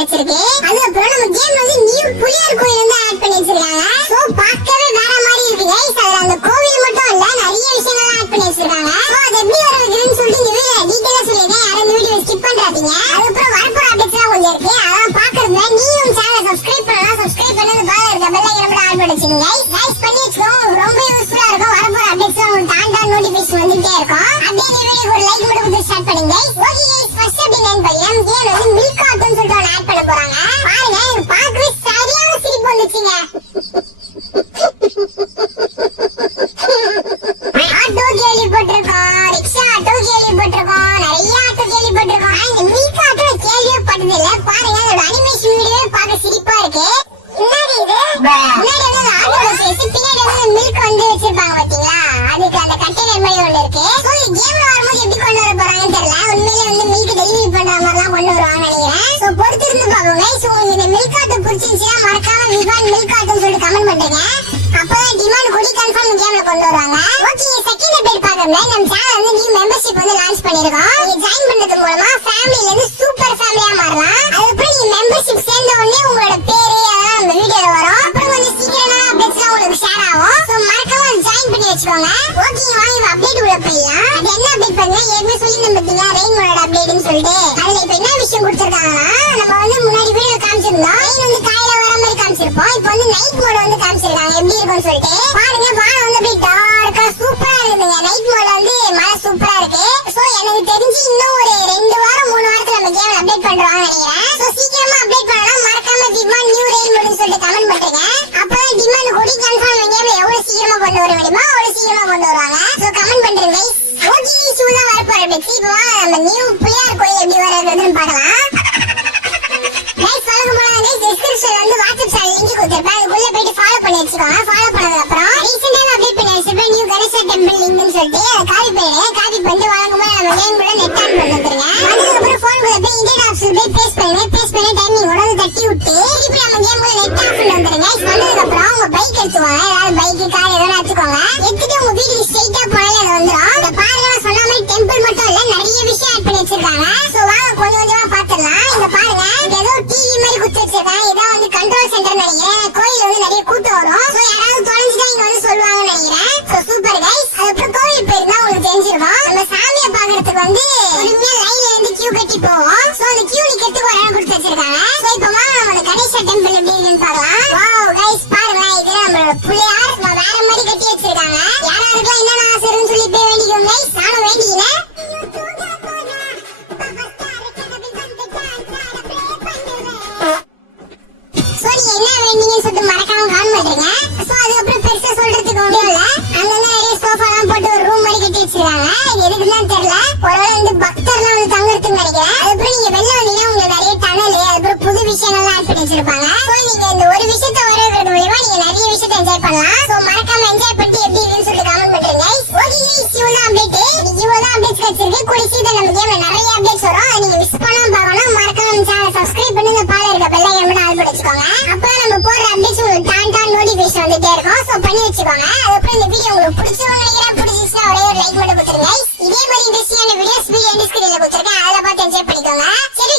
கிடைச்சிருக்கு. அதுக்கப்புறம் நம்ம கேம் வந்து நியூ புலியார் கோயில் வந்து ஆட் பண்ணி வச்சிருக்காங்க. சோ பார்க்கவே வேற மாதிரி இருக்கு गाइस. அதுல அந்த கோவில் மட்டும் இல்ல நிறைய விஷயங்கள் ஆட் பண்ணி வச்சிருக்காங்க. சோ அது எப்படி வர வைக்கிறேன்னு சொல்லிட்டு இந்த வீடியோ டீடைலா சொல்லிருக்கேன். யாரும் இந்த வீடியோ ஸ்கிப் பண்றாதீங்க. அதுக்கப்புறம் வரப்போற அப்டேட்ஸ்லாம் கொஞ்சம் இருக்கு. அதான் பாக்குறதுல நீயும் சேனலை சப்ஸ்கிரைப் பண்ணலாம். சப்ஸ்கிரைப் பண்ணது பால இருக்க பெல் ஐகானை கூட ஆன் பண்ணி வச்சுக்கோங்க गाइस. பண்ணி வச்சுக்கோங்க. ரொம்ப யூஸ்ஃபுல்லா இருக்கும். வரப்போற அப்டேட்ஸ்லாம் உங்களுக்கு டான் நோட்டிஃபிகேஷன் வந்துட்டே இருக்கும். அப்படியே இந்த வீடியோக்கு ஒரு லைக் மட்டும் கொடுத்து ஸ்டார்ட் பண்ணுங்க गाइस. ஓகே गाइस, ஃபர்ஸ்ட் அப்படி நான் பையன் கேம் வந்து மில்க் கார்ட்னு சொல்லிட்டு ஒன்னு ஆட் பண்ண போறாங்க. பாருங்க, இது பார்க்கவே சரியான சிரிப்பு வந்துச்சுங்க. ஆட்டோ கேள்விப்பட்டிருக்கோம், ரிக்ஷா ஆட்டோ கேள்விப்பட்டிருக்கோம், நிறைய ஆட்டோ கேள்விப்பட்டிருக்கோம். இந்த மில்க் ஆட்டோ கேள்விப்பட்டது இல்ல. பாருங்க, அதோட அனிமேஷன் வீடியோவே பார்க்க சிரிப்பா இருக்கு. முன்னாடி இது முன்னாடி வந்து ஆட்டோ பேசி பின்னாடி வந்து மில்க் வந்து வச்சிருப்பாங்க பாத்தீங்களா, அதுக்கு அந்த கண்டெய்னர் மாதிரி ஒண்ணு இருக்கு. சோ இந்த கேம்ல வரும்போது எப்படி கொண்டு வர போறாங்கன்னு தெரியல. உண்மையிலே வந்து மில்க் டெலிவரி பண்ற மாதிரிலாம் கொண்டு வருவாங்க நினைக்கிறேன். சோ பொறுத்திருந்து பாப்போங்க. சோ இந்த மில்க் ஆட்டோ பிடிச்சிருந்துச்சுன்னா மறக்காம விவான் மில்க் ஆட்டோன்னு சொல்லிட்டு கமெண்ட் பண்ணுங்க. அப்பதான் டிமாண்ட் கூடி கன்ஃபார்ம் கேம்ல கொண்டு வருவாங்க. ஓகே, செகண்ட் அப்டேட் பாக்கறோம். நம்ம சேனல் வந்து நியூ மெம்பர்ஷிப் வந்து லான்ச் பண்ணிருக்கோம். நீங்க ஜாயின் பண்ணது மூலமா ஃபேமிலில இருந்து சூப்பர் ஃபேமிலியா மாறலாம். அதுக்கப்புறம் நீங்க மெம்பர்ஷிப் சேர்ந்த உடனே உங்களோட பேரு அதெல்லாம் அந்த வீடியோல வரும். அப்புறம் கொஞ்சம் சீக்கிரமான அப்டேட்ஸ்லாம் உங்களுக்கு ஷேர் ஆகும். சோ மறக்காம ஜாயின் பண்ணி வச்சுக்கோங்க. ஓகே, வாங்க அப்டேட் உள்ள போய்லாம். அது என்ன அப்டேட் பண்ணுங்க, ஏற்கனவே சொல்லிருந்தேன் பாத்தீங்களா, ரெயின் மோட் அப்டேட்னு சொல்லிட்டு. அதுல இப்ப என்ன விஷயம் கொடுத்திருக்காங்கன்னா, நம்ம வந்து முன்னாடி வீடியோ காமிச்சிருந்தோம், ரெயின் வந்து காலையில வர மாதிரி காமிச்சிருப்போம். இப்போ வந்து நைட் மோட் வந்து காமிச்சிருக்காங்க. எப்படி இருக்கும்னு சொல்லிட்டு பாருங்க. வானம் வந்து அப்படியே டார்க்கா சூப்பரா இருக்குங்க. நைட் மோட் வந்து மழை சூப்பரா இருக்கு. சோ எனக்கு தெரிஞ்சு இன்னும் ஒரு 2 வாரம் 3 வாரத்துல நம்ம கேம் அப்டேட் பண்றோம்னு நினைக்கிறேன். சோ சீக்கிரமா அப்டேட் பண்ணலாம். மறக்காம டிமாண்ட் நியூ ரெயின் மோட்னு சொல்லிட்டு கமெண்ட் பண்ணுங்க. அப்பதான் டிமாண்ட் கூடி கன்ஃபார்ம் கேம் எவ்வளவு சீக்கிரமா கொண்டு வர முடியுமோ அவ்வளவு சீக்கிரமா கொண்டு வருவாங்க. சோ கமெண்ட் பண்றேன் गाइस. ஓகே, சூப்பரா வரப்போற அப்டேட். இப்போ நம்ம நியூ புலியார் கோயில் எப்படி வரதுன்னு பார்க்கலாம். गाइस, வழக்கம் போல गाइस டிஸ்கிரிப்ஷன்ல வந்து வாட்ஸ்அப் சேனல் லிங்க் கொடுத்திருப்பேன். அதுக்குள்ள போயிட்டு ஃபாலோ பண்ணி வச்சுக்கோங்க. ஃபாலோ பண்ணதுக்கு அப்புறம் ரீசெண்டா அப்டேட் பண்ணி வச்சிருப்பேன் நியூ கணேசா டெம்பிள் லிங்க்னு சொல்லிட்டு. அதை காப்பி பண்ணிடுங்க. காப்பி பண்ணி வழக்கம் போல நம்ம நேம் கூட நெட் ஆன் பண்ணி வந்துருங்க. அதுக்கப்புறம் போன் கூட போய் இந்தியன் ஆப்ஷன் போய் பேஸ்ட் பண்ணுங்க. பேஸ்ட் பண்ணி டைமிங் உடனே தட்டி விட்டு திருப்பி நம்ம கேம் கூட நெட் ஆஃப் பண்ணி வந்துருங்க. வந்ததுக்கு அப்புறம் உங்க பைக் எடுத்துவாங்க. ஏதாவது பைக் கார் ஏதாவது எடுத்துக்கோங்க. எடுத்துட்டு உங்க வீட்டுக்கு ஸ்ட்ரெயிட்டா போனாலே அது வந்துடும். இந்த பாருங்க, நான் சொன்ன மாதிரி டெம்பிள் மட்டும் இல்ல, நிறைய விஷயம் ஆட் பண்ணி வச்சிருக்காங்க. சோ வாங்க கொஞ்சம் கொஞ்சமா பாத்துடலாம். இங்க பாருங்க, இங்க ஏதோ டிவி மாதிரி குத்தி வச்சிருக்காங்க. இதான் வந்து கண்ட்ரோல் சென்டர் நினைக்கிறேன். கோயில் வந்து நிறைய கூட்டம் வரும். சோ யாராவது தொலைஞ்சுட்டா இங்க வந்து சொல்லுவாங்கன்னு நினைக்கிறேன். So super guys. அதுக்கப்புறம் கோயில் பேர் தான் உங்களுக்கு தெரிஞ்சிருக்கும். நம்ம சாமியை பாக்குறதுக்கு வந்து பொறுமையா லைன்ல இருந்து கியூ கட்டி போவோம். சோ அந்த கியூ நிக்கிறதுக்கு ஒரு இடம் கொடுத்து வச்சிருக்காங்க. சோ இப்போ நம்ம அந்த கணேசா டெம்பிள் எப்படி இருக்குன்னு பார்க்கலாம். வாவ் गाइस, பாருங்க, இது நம்மளோட புலியார் வேற மாதிரி கட்டி வச்சிருக்காங்க. யாராருக்கெல்லாம் என்னென்ன ஆசை இருக்குன்னு சொல்லி போய் வேண்டிக்கோங்க गाइस. நானும் வேண்டிக்கிறேன். என்ன வேண்டிங்கன்னு சொல்லிட்டு மறக்காம கமெண்ட் பண்ணுங்க. சோ அதுக்கப்புறம் பெருசா சொல்றதுக்கு ஒண்ணும் இல்ல. அங்க நிறைய சோஃபா எல்லாம் போட்டு ஒரு ரூம் மாதிரி கட்டி வச்சிருக்காங்க. இது எதுக்குன்னு தெரியல. ஒருவேளை வந்து பக்தர்லாம் வந்து தங்குறதுக்கு நினைக்கிறேன். அதுக்கப்புறம் நீங்க வெளில வந்தீங்கன்னா உங்களுக்கு நிறைய டனல், அதுக்கப்புறம் புது விஷயங்கள்லாம் ஆட் பண்ணி வச்சிருப்பாங்க. சோ நீங்க இந்த ஒரு விஷயத்தை வரவேற்கிறது மூலமா நீங்க நிறைய விஷயத்தை என்ஜாய் பண்ணலாம். சோ மறக்காம என்ஜாய் பண்ணிட்டு எப்படி இருக்குன்னு சொல்லிட்டு கமெண்ட் பண்ணுங்க गाइस. ஓகே गाइस, இவ்வளவு அப்டேட். இன்னைக்கு இவ்வளவு அப்டேட்ஸ் கிடைச்சிருக்கு. கூடிய சீக்கிரம் நம்ம கேம்ல நிறைய அப்டேட்ஸ் வரும். அதை நீங்க மிஸ் பண்ணாம பார்க்கணும். மறக்காம நம்ம சேனலை சப்ஸ்கிரைப் பண்ணி இந்த பால இருக்க பெல் ஐகானை மட்டும் ஆன் பண்ணி வச்சுக்கோங்க. அப்பதான் நம்ம போடுற அப்டேட்ஸ் உங்களுக்கு டான் நோட்டிஃபிகேஷன் வந்துட்டே இருக்கும். சோ பண்ணி வச்சுக்கோங்க. அதுக்கப்புறம் இந்த வீடியோ உங்களுக்கு பிடிச்சிருக்கும்னு நினைக்கிறேன். பிடிச்சிருச்சுன்னா ஒரே ஒரு லைக் மட்டும் கொடுத்துருங்க गाइस. இதே மாதிரி இன்ட்ரெஸ்டிங்கான வீடியோஸ் எண்ட் ஸ்கிரீன்ல கொடுத்துருக்கேன். அதில் பார்த்து என்ஜாய் பண்ணிக்கோங்க. சரி